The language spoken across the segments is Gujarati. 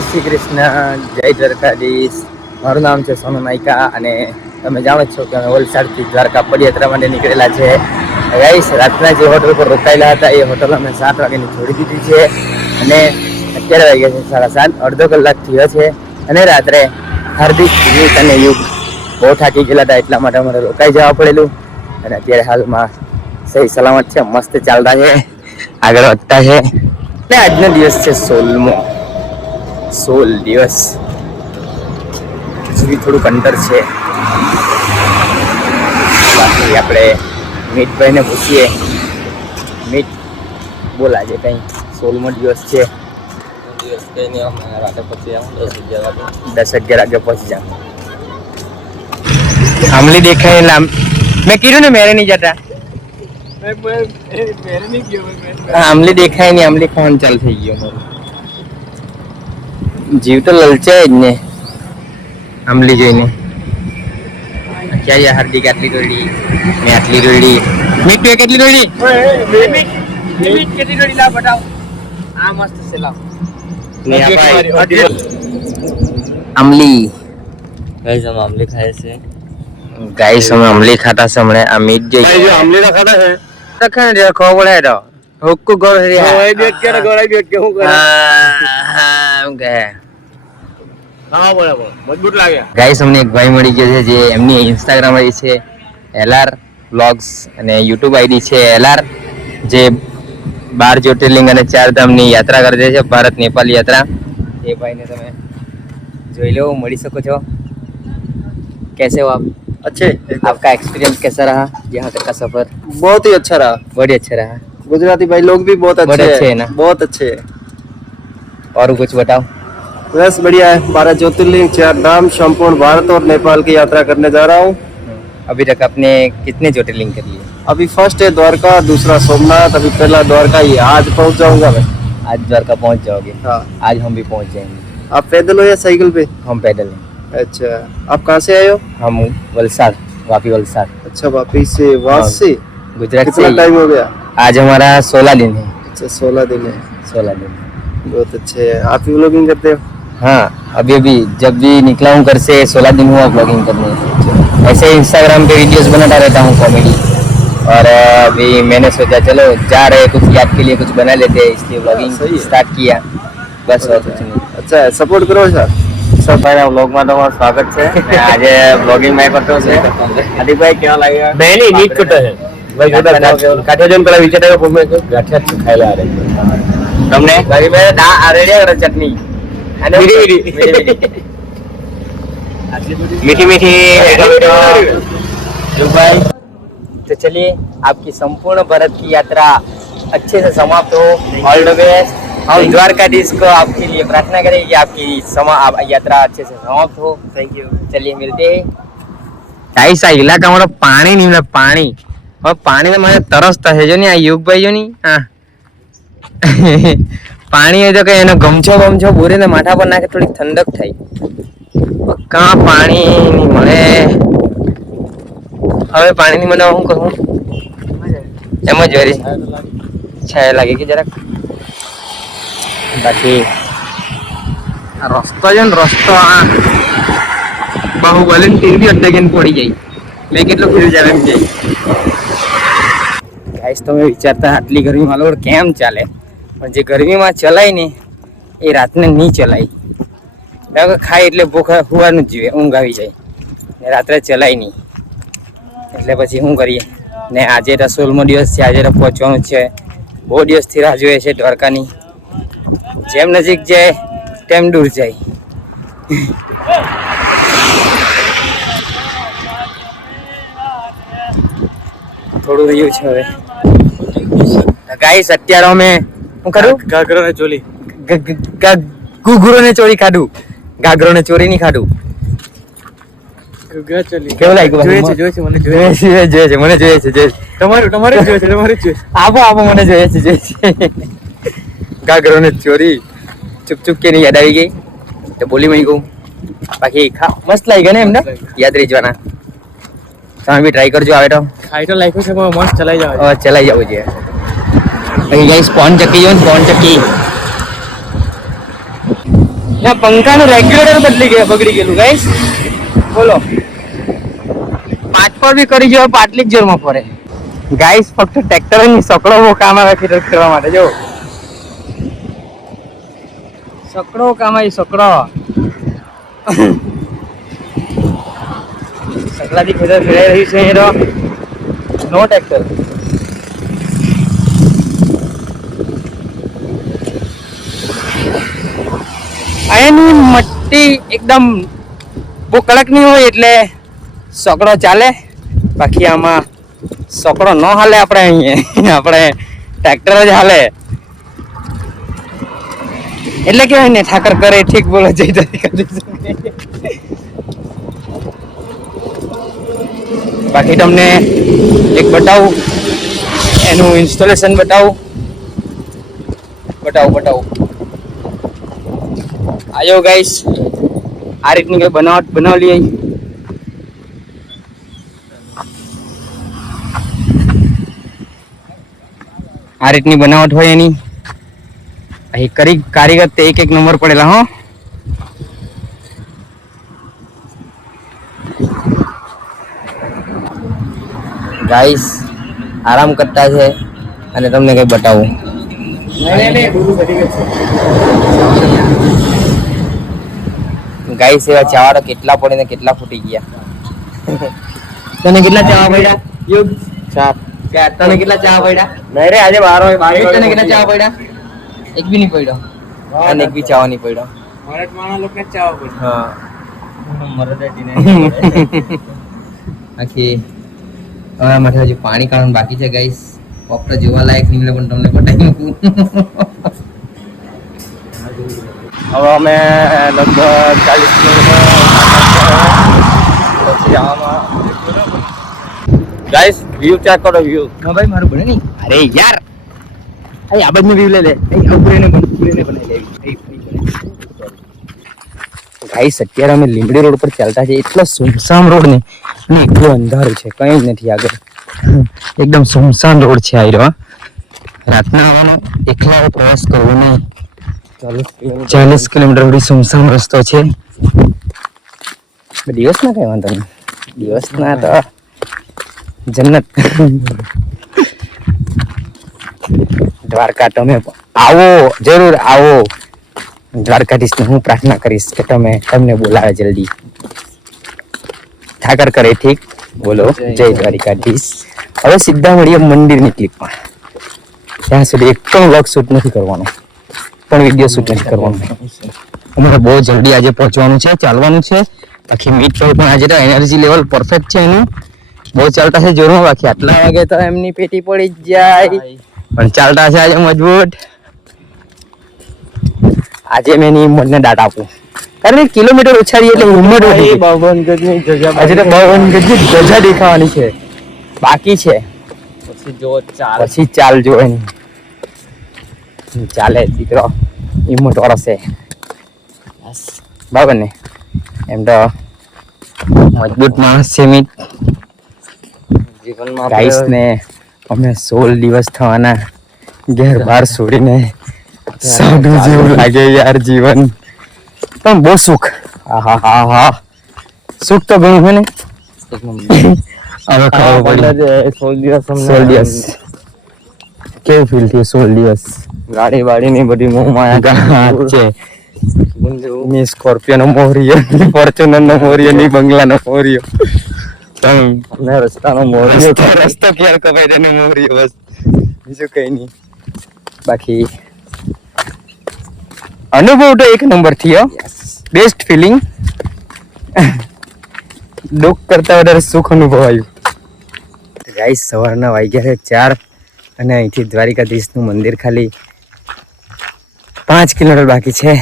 શ્રી કૃષ્ણ, જય દ્વારકાધીશ. મારું નામ છે સોનુ નાયકા અને તમે જાણો છો કે અમે વલસાડથી દ્વારકા પદયાત્રા માટે નીકળેલા છે. ગાઈસ, રાતના જે હોટલ પર રોકાયેલા હતા એ હોટલ અમે 7 વાગ્યાની છોડી દીધી છે અને અત્યારે વાગ્યા છે 7:30. અડધો કલાક થયો છે અને રાત્રે હાર્દિક, વિનિત અને યુગ બહુ થાકી ગયેલા હતા એટલા માટે અમારે રોકાઈ જવા પડેલું અને અત્યારે હાલમાં સહી સલામત છે, મસ્ત ચાલતા છે, આગળ વધતા છે. ને આજનો દિવસ છે 16 દિવસ. હજી થોડુંક અંતર છે. બાકી આપણે મીતભાઈને પૂછીએ. મીત, બોલ આજે કંઈ 16મો દિવસ છે. 10-11 વાગે પહોંચી જાવ. આમલી દેખાય એટલે મેં કીધું ને મેરે નહીં જતા. આમલી દેખાય નહીં, આમલી ખાવાનું ચાલુ થઈ ગયો મારું. જીવ તો લલચાય જ ને આમલી જોઈને. ક્યાં હાર્દિક આટલી દોડી, મેં આટલી દોડી. મીત તું કેટલી દોડી? કેટલી દોડી? લાવ બતાવ. આ મસ્ત છે, લાવ. આમલી ગાઈસ, અમે આમલી ખાય છે. ગાઈસ, અમે આમલી ખાતા છે હમણાં. આ મીત જે આમલી તો ખાતા છે તખન રે ખો પડે તો હુક્કુ ગોળ રે ઓય બેટ કે ગોળાઈ બેટ કે હું કરે. હા એમ કે હા બરાબર મજબૂત લાગે. ગાઈસ, અમને એક ભાઈ મળી ગયો છે જે એમની ઇન્સ્ટાગ્રામ આઈડી છે LR વ્લોગ્સ અને YouTube આઈડી છે LR, જે 12 જ્યોતિર્લિંગ અને 4 ધામની યાત્રા કરે છે, ભારત નેપાળ યાત્રા. એ ભાઈને તમે જોઈ લો, મળી શકો છો. कैसे हो आप? अच्छे. आपका एक्सपीरियंस कैसा रहा यहाँ तक का सफर? बहुत ही अच्छा रहा. बहुत अच्छा रहा. गुजराती भाई लोग भी बहुत अच्छे हैं ना, बहुत अच्छे हैं. और कुछ बताओ. बस बढ़िया है. 12 ज्योतिर्लिंग 4 धाम संपूर्ण भारत और नेपाल की यात्रा करने जा रहा हूँ. अभी तक आपने कितने ज्योतिर्लिंग कर लिए? अभी फर्स्ट है द्वारका, दूसरा सोमनाथ, अभी पहला द्वारका ही. आज पहुँच जाऊंगा मैं. आज द्वारका पहुँच जाओगे? हाँ, आज हम भी पहुँच जाएंगे. आप पैदल हो या साइकिल पे? हम पैदल हैं. अच्छा, आप कहाँ से आए हो? हम वलसाड, वापी वलसाड. अच्छा, वापी से. वहाँ से गुजरात से. कितना टाइम हो गया? आज हमारा 16 दिन है. अच्छा, 16 दिन है. 16 दिन. बहुत अच्छे है. आप भी व्लॉगिंग करते हो? हाँ, अभी जब भी निकला हूँ घर से 16 दिन हुआ ब्लॉगिंग करने. ऐसे इंस्टाग्राम पे वीडियोस बनाता रहता हूँ कॉमेडी, और अभी मैंने सोचा चलो जा रहे कुछ याद के लिए कुछ बना लेते हैं, इसलिए ब्लॉगिंग स्टार्ट किया. बस और कुछ नहीं. अच्छा, सपोर्ट करो सर. સફાઈના વ્લોગમાં તમારું સ્વાગત છે. આજે બ્લોગિંગ માં કરતો છે. હાર્દિકભાઈ કેવા લાગ્યા? બેની નીટ કટે છે ભાઈ. જોતા કાઠિયાજન પેલા વિચાર પૂમે ગાંઠિયા ખાયલા આરે તમને ગરીબભાઈ દા આરેડિયા કરે ચટણી અને મીઠી मीठी भाई. तो चलिए, आपकी संपूर्ण भारत की यात्रा अच्छे से समाप्त हो. All the best. हम द्वारकाधीश को आपके लिए प्रार्थना करें कि आपकी यात्रा अच्छे से समाप्त हो. Thank you. चलिए मिलते हैं. ગાઈસ, આ ઇલાકામાં પાણી નહીં મળે. પાણી હવે પાણીને મને તરસતા છે. જો ને આ યુગભાઈ જો ની હા પાણી હોય તો કઈ એનો ગમછો બોરીને માથા પર નાખે, થોડીક ઠંડક થાય. કાં પાણી નહીં મળે. હવે પાણી નહીં મળે, હું કહું એમ જ વરી છાયા લાગે કે જરાક. બાકી આ રસ્તો છે ને, રસ્તો આ બાહુબલી ટીવી અટકાઈને પડી જાય. મેં કેટલું ફીરી જાય એમ જાય. ગાઈસ, તમે વિચારતા આટલી ગરમીમાં લોકો કેમ ચાલે, પણ જે ગરમીમાં ચલાય ને એ રાતને નહીં ચલાય. ખાય એટલે ભૂખ હોવાનું જ જોઈએ, ઊંઘ આવી જાય ને રાત્રે ચલાય નહીં. એટલે પછી શું કરીએ ને. આજે તો 16મો દિવસ છે. આજે તો પહોંચવાનું છે. બહુ દિવસથી રાહ જોઈએ છે દ્વારકાની. જેમ નજીક જાય તેમ દૂર જાય. થોડું રહ્યું છે હવે. ગાઈસ, અત્યારે અમે શું કરું? घाघरा ने चोली. ઘૂઘરો ને ચોરી ખાધું. ઘાઘરો ને ચોરી નહીં ખાધું. કેવું લાગ્યું? જોઈએ છે મને જોઈએ છે. તમારે જોઈએ છે. આપો મને જોઈએ છે. ઘાઘરો ને ચોરી ચૂપ કે યાદ આવી ગઈ તો બોલી મળી ગયું. બાકી મસ્ત લાગી ગયા ને એમને, યાદ રહી જવાના. તમે બી ટ્રાય કરજો. આવે તો ખાઈ તો લાગ્યું છે, મસ્ત ચલાઈ જવું જોઈએ. બાકી ગાઈસ, પવન ચક્કી જો ને, પવન ચક્કી ત્યાં પંખાનું રેગ્યુલેટર બગડી ગયેલું ગાઈસ બોલો 5 પર બી કરી જો આટલી જ જોરમાં ફરે ગાઈસ ફક્ત ટ્રેક્ટરની સકડો કામ આવે ફિટર કરવા માટે જો સકડો કામ આવી સકડો સકડાથી ફિટર ફેરાઈ રહી છે એનો નો ટ્રેક્ટર અહીંની મટ્ટી એકદમ બહુ કડક નહીં હોય એટલે સકડો ચાલે બાકી આમાં સકડો ન હાલે આપણે અહીંયા આપણે ટ્રેક્ટર જ હાલે એટલે કેવાય ને ઠાકર કરે ઠીક બોલો જય બાકી તમને એક બતાવું એનું ઇન્સ્ટોલેશન બતાવું આયો ગાઈસ આ રીતની કઈ બનાવી લઈએ આ રીતની બનાવટ હોય એની અહીં કારીગર તે એક નંબર પડેલા હો ગાઈસ આરામ કરતા છે અને તમને કઈ બતાવું ગાઈસ એવા ચાવાડો કેટલા પડે ને કેટલા ફૂટી ગયા તને કેટલા ચાવા પડ્યા યુગ 4 તને કેટલા ચાવા પડ્યા નહીં રે આજે 12 તને કેટલા ચાવા પડ્યા એક બી નહીં પડ્યો અને એક બી ચાવા નહીં પડ્યો મરદ માણા લોકોને ચાવા પડ્યો હા મરદાટી ને આખી હવે માથે હજી પાણી કાઢવાનું બાકી છે ગાઈસ પોપટા જોવા લાયક નહીં મળે પણ તમને બતાવી મૂકું હવે અમે લગભગ 40 કિલોમીટર પછી આમાં ગાઈસ વ્યૂ ચેક કરો વ્યૂ હા ભાઈ મારું બને નહીં અરે યાર આ બાજુનો વ્યૂ લે લે ઉપરેને બનાવી લેવી ગાઈસ અત્યારે અમે લીંબડી રોડ પર ચાલતા છે એટલો સુમસામ રોડ ને અને એટલું અંધારું છે કંઈ જ નથી આગળ એકદમ સુમસામ રોડ છે આ રહ્યો રાતના આવવાનો એકલા પ્રવાસ કરવો નહીં 40 કિલોમીટર સુધી સુમસામ રસ્તો છે દિવસના કઈ વાંધો નહીં દિવસના તો જન્નત દ્વારકા તમે આવો જરૂર આવો દ્વારકાધીશને હું પ્રાર્થના કરીશ કે તમને બોલાવે જલ્દી ઠાકર કરે ઠીક બોલો જય દ્વારકાધીશ હવે સીધા મળીએ મંદિરની ક્લિપમાં ત્યાં સુધી એક પણ વ્લોગ શૂટ નથી કરવાનો પણ વિડીયો શૂટ નથી કરવાનો અમારે બહુ જલ્દી આજે પહોંચવાનું છે ચાલવાનું છે બાકી મીટ પર પણ આજે તો એનર્જી લેવલ પરફેક્ટ છે એનું બહુ ચાલતા છે જોરમાં બાકી આટલા વાગે તો એમની પેટી પડી જ જાય પણ ચાલતા છે આજે મજબૂત આજે મેં એની હિંમતને દાટ આપું કારણ કે કિલોમીટર ઉછાળી એટલે હિંમત વધી 52 ગજની ધજા આજે તો 52 ગજની ધજા દેખાવાની છે બાકી છે પછી ચાલ જો એની ચાલે દીકરો હિંમત વાળો છે બરાબર ને એમ તો મજબૂત માણસ છે મિત જીવનમાં ગાઈસ ને અમે 16 દિવસ થવાના ઘેર બહાર છોડીને સાદું જેવું લાગે યાર જીવન પણ બહુ સુખ હા સુખ તો ઘણું છે ને હવે ખબર પડી 16 દિવસ કેવું ફીલ થયું 16 દિવસ ગાડી વાડી ની બધી મોહ માયા છે ની સ્કોર્પિયો નો મોરિયો ની ફોર્ચ્યુનર નો મોરિયો ની બંગલા નો મોરિયો ને રસ્તાનો મોરિયો રસ્તો ક્યારે કપાય ને મોરિયો બસ બીજું કઈ નહીં બાકી અનુભવ તો એક નંબર થયો બેસ્ટ ફિલિંગ દુઃખ કરતા વધારે સુખ અનુભવાયું ગાઈસ સવારના વાગ્યા છે 4 અને અહીંથી દ્વારિકાધીશનું મંદિર ખાલી 5 કિલોમીટર બાકી છે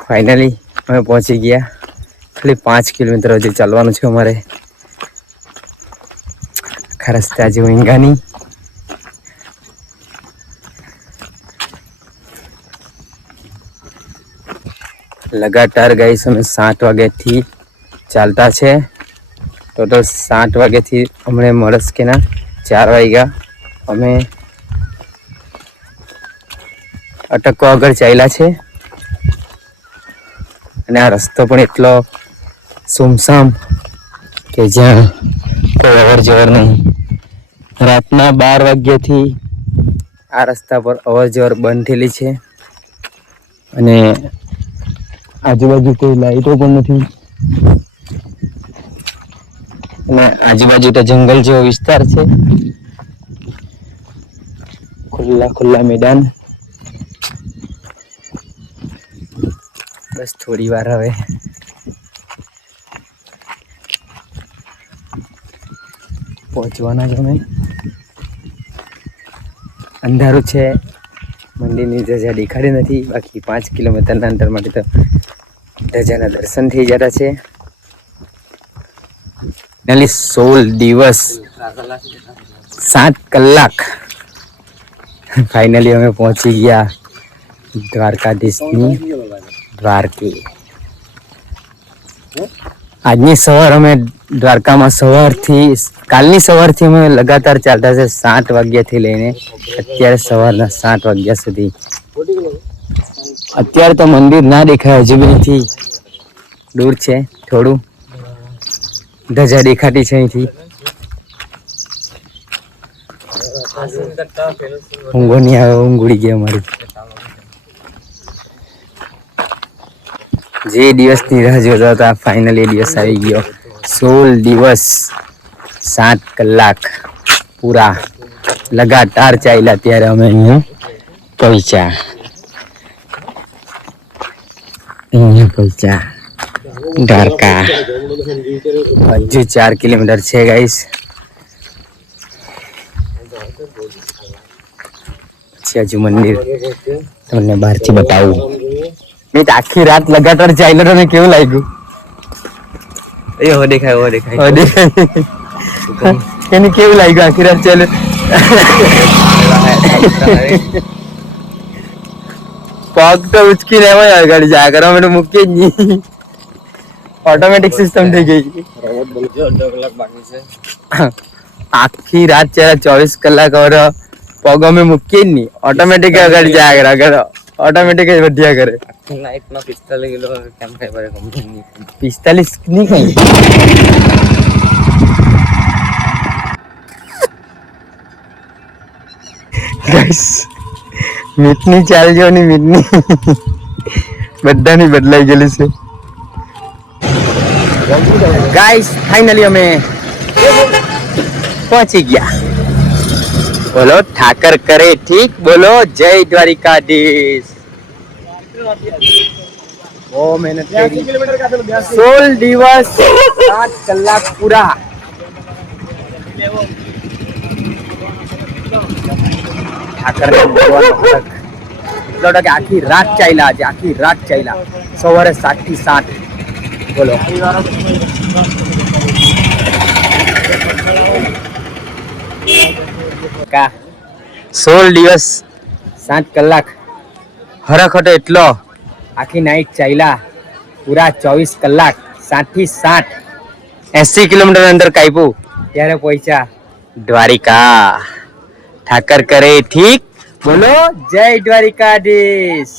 ફાઇનલી અમે પહોંચી ગયા ખાલી 5 કિલોમીટર હજી ચાલવાનું છે અમારે આખા રસ્તે આજે વીંગાની લગાતાર ગાઈસ અમે 7 વાગ્યાથી ચાલતા છે ટોટલ 7 વાગ્યાથી હમણાં મળસ કે ના 4 વાગ્યા અમે અટકવા આગળ ચાલ્યા છે અને આ રસ્તો પણ એટલો સુમસામ કે જ્યાં કોઈ અવર જવર નહીં. રાતના 12 વાગ્યાથી આ રસ્તા પર અવર જવર બંધ થયેલી છે અને આજુબાજુ કોઈ લાઈટો પણ નથી અને આજુબાજુ તો જંગલ જેવો વિસ્તાર છે. ખુલ્લા મેદાન. બસ થોડી વાર હવે પહોંચવાના જ અમે. અંધારું છે, મંદિરની ધજા દેખાડી નથી. બાકી 5 કિલોમીટરના અંતર માટે તો ધજાના દર્શન થઈ જતા છે. 16 દિવસ 7 કલાક ફાઇનલી અમે પહોંચી ગયા દ્વારકાધીશની દ્વારકે. આજની સવાર અમે દ્વારકામાં કાલની સવારથી અમે લગાતાર ચાલતા છે 7 વાગ્યાથી લઈને અત્યારે સવારના 7 વાગ્યા સુધી. અત્યારે તો મંદિર ના દેખાય, હજુ બીથી દૂર છે થોડું. ધજા દેખાતી છે અહીંથી. ઊંઘો નહીં આવે, ઊંઘ ઉડી ગઈ અમારી. જે દિવસની રાહ જોતા હતા ફાઇનલી દિવસ આવી ગયો. 16 દિવસ 7 કલાક પૂરા લગાતાર ચાલ્યા ત્યારે અમે અહીંયા પહોંચ્યા. દ્વારકા હજુ 4 કિલોમીટર છે ગાઈસ. પછી હજુ મંદિર તમને બહારથી બતાવું. મેં આખી રાત લગાતાર ચાલ્યો તો કેવું લાગ્યું? દેખાય એને કેવું લાગ્યું આખી રાત ચાલ્યો? પગ તો ઉચકીને એમાં આગળ જા કરવા માટે મૂકી જ નહીં. ઓટોમેટિક સિસ્ટમ થઈ ગઈ. આખી રાત ચાલ્યા 24 કલાક और પગ અમે મૂકીએ જ નહીં. ઓટોમેટિક આગળ જા આગળ ઓટોમેટિક જ વધ્યા કરે. નાઇટમાં 45 કિલો કેમ ખાઈ પડે? 45 નહીં ખાઈ. ગાઈસ મીટની ચાલ જો ની મીટની બધાની બદલાઈ ગયેલી છે. ગાઈસ ફાઇનલી અમે પહોંચી ગયા. બોલો ઠાકર કરે ઠીક. બોલો જય દ્વારિકાધીશ. બહુ મહેનત કરી. 16 દિવસ 7 કલાક પૂરા. ઠાકર એટલો કે આખી રાત ચાલ્યા. આજે આખી રાત ચાલ્યા. સવારે 7 થી 7. બોલો 16 દિવસ 7 કલાક હરખટો એટલો આખી નાઈટ ચાલ્યા. પૂરા 24 કલાક 7 થી 7 80 કિલોમીટર અંદર કાપ્યું ત્યારે પહોંચ્યા દ્વારિકા. ઠાકર કરે ઠીક. બોલો જય દ્વારિકાધીશ.